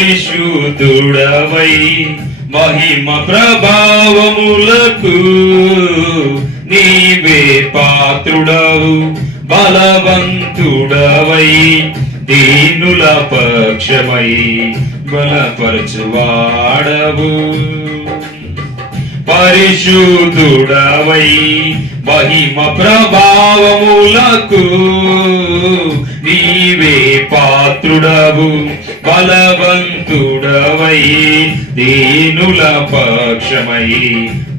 పరిశుద్ధుడవై మహిమ ప్రభావములకు నీవే పాత్రుడవు, బలవంతుడవై దీనుల పక్షమై బలపరచువాడవు. పరిశుద్ధుడవై మహిమ ప్రభావములకు నీవే పాత్రుడవు, బలవంతుడవై దీనుల పక్షమై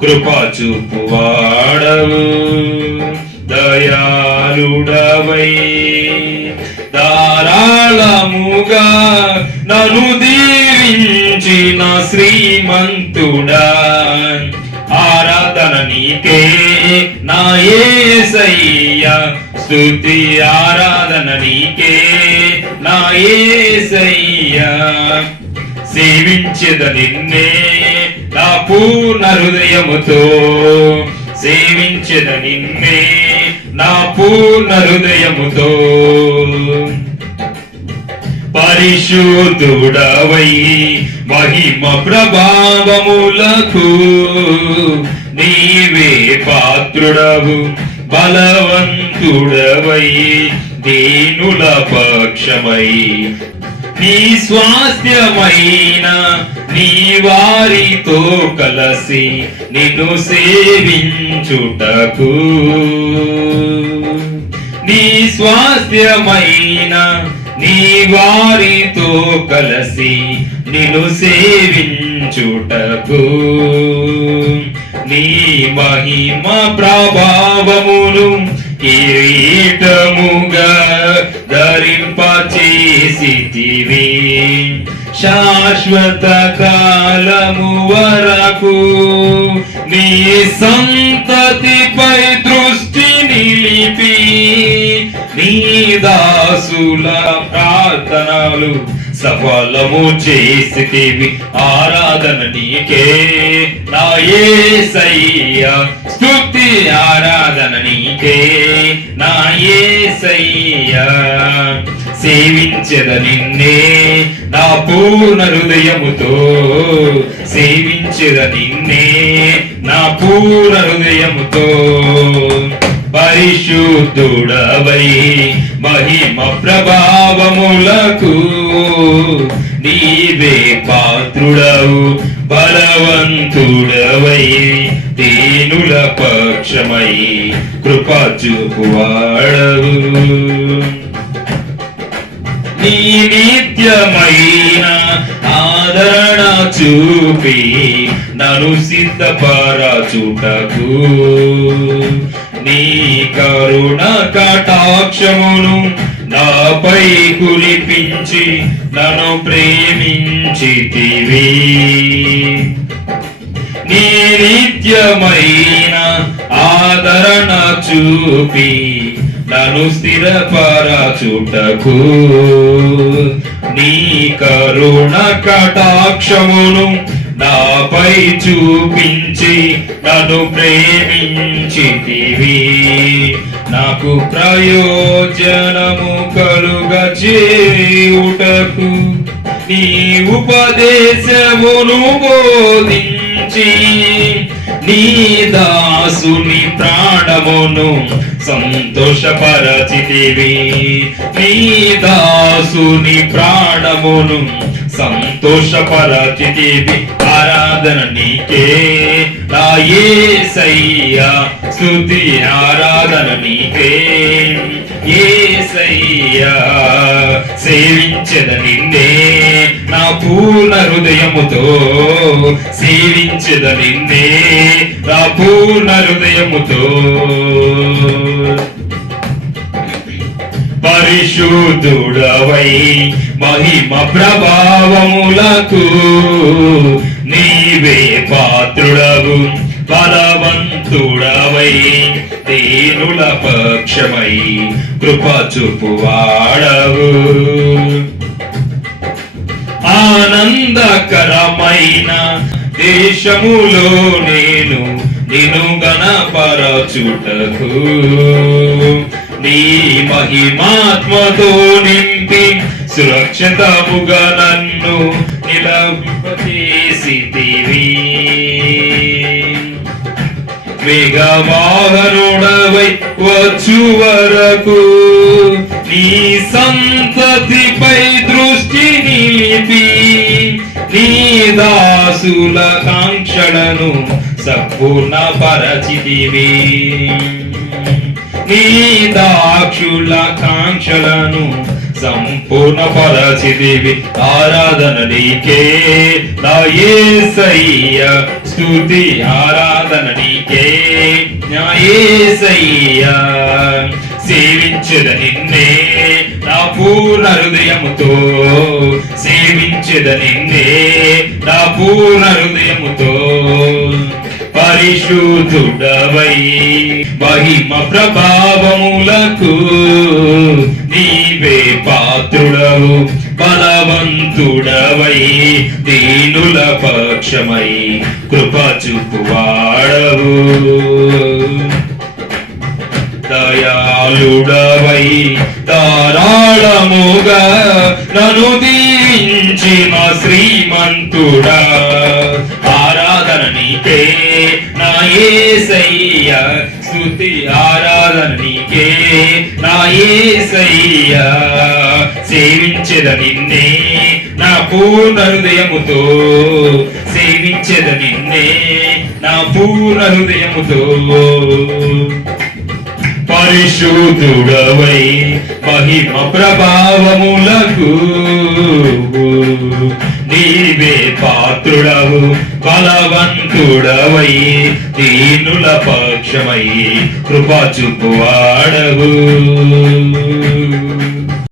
కృప చూపువాడవు. దయాళుడవై ధారాళముగా నన్ను దీవించిన శ్రీమంతుడా, ఆరాధన నీకే నా యేసయ్యా, స్తుతి ఆరాధన నీకే నా యేసయ్యా. సేవించెద నిన్నే నా పూర్ణ హృదయముతో, సేవించెద నిన్నే నా పూర్ణ హృదయముతో. పరిశుద్ధుడవై మహిమ ప్రభావములకు నీవే పాత్రుడవు, బలవంతుడవై దీనుల పక్షమై నీ స్వాస్థ్యమైన నీ వారితో కలసి నిన్ను సేవించుటకు, నీ స్వాస్థ్యమైన నీ వారితో కలసి నిన్ను సేవించుటకు, నీ మహిమ ప్రభావమును కిరీటముగా ధరింపచేసితివి. శాశ్వత కాలము వరకు నీ సంతతిపై దృష్టి నిలిపి నీ దాసుల ప్రార్థనలు సఫలము చేసితివి. ఆరాధన నీకే నా యేసయ్యా, స్తుతి ఆరాధన నీకే నా యేసయ్యా. సేవించెద నిన్నే నా పూర్ణ హృదయముతో, సేవించెద నిన్నే నా పూర్ణ హృదయముతో. పరిశుద్ధుడవై మహిమ ప్రభావములకు నీవే పాత్రుడవు, బలవంతుడవై దీనుల పక్షమై కృప చూపువాడవు. నీ నిత్యమైన ఆదరణ చూపి నన్ను సిద్ధపరచుటకు, నీ కరుణ కటాక్షమును నాపై కురిపించి నన్ను ప్రేమించితివి. నీ నిత్యమైన ఆదరణ చూపి నన్ను స్థిరపరచుటకు, నీ కరుణ కటాక్షమును నాపై చూపించి నన్ను ప్రేమించితివి. నాకు ప్రయోజనము కలుగ చేయుటకు నీ ఉపదేశమును బోధించి నీ దాసుని ప్రాణమును సంతోషపరచితివి. నీ దాసుని ప్రాణమును సంతోషపరచితివి. ఆరాధన నీకే నా యేసయ్యా, స్తుతి ఆరాధన నీకే యేసయ్యా. సేవించెద నిన్నే నా పూర్ణ హృదయముతో, సేవించెద నిన్నే నా పూర్ణ హృదయముతో. పరిశుద్ధుడవై మహిమ ప్రభావములకు నీవే పాత్రుడవు, బలవంతుడవై దీనుల పక్షమై కృప చూపువాడవు. ఆనందకరమైన దేశములో నేను నిన్ను గణపరచుటకు, నీ మహిమాత్మతో నింపి సురక్షితముగా నన్ను చేసితివి మేఘవాహనుడవై వచ్చు వరకు నీ సంతతిపై దృష్టి నిలిపి నీ దాసుల కాంక్షలను సంపూర్ణ పరచితివి నీ దాక్షుల కాంక్షలను సంపూర్ణ పరచితివి ఆరాధన నీకే నా యేసయ్య స్తుతి ఆరాధన నీకే నా యేసయ్య సేవించెద నిన్నే నా పూర్ణ హృదయముతో సేవించెద నిన్నే నా పూర్ణ హృదయముతో పరిశుద్ధుడవై మహిమ ప్రభావములకు నీవే పాత్రుడవు బలవంతుడవై దీనుల పక్షమై కృప చూపువాడవు దయాళుడవై ధారాళముగా నన్ను దీవించిన శ్రీమంతుడా ఆరాధన నీకే నా యేసయ్య స్తుతి ఆరాధన నీకే నా యేసయ్య సేవించెద నిన్నే నా పూర్ణ హృదయముతో సేవించెద నిన్నే నా పూర్ణ హృదయముతో పరిశుద్ధుడవై మహిమ ప్రభావములకు నీవే పాత్రుడవు బలవంతుడవై దీనుల పక్షమై కృప చూపువాడవు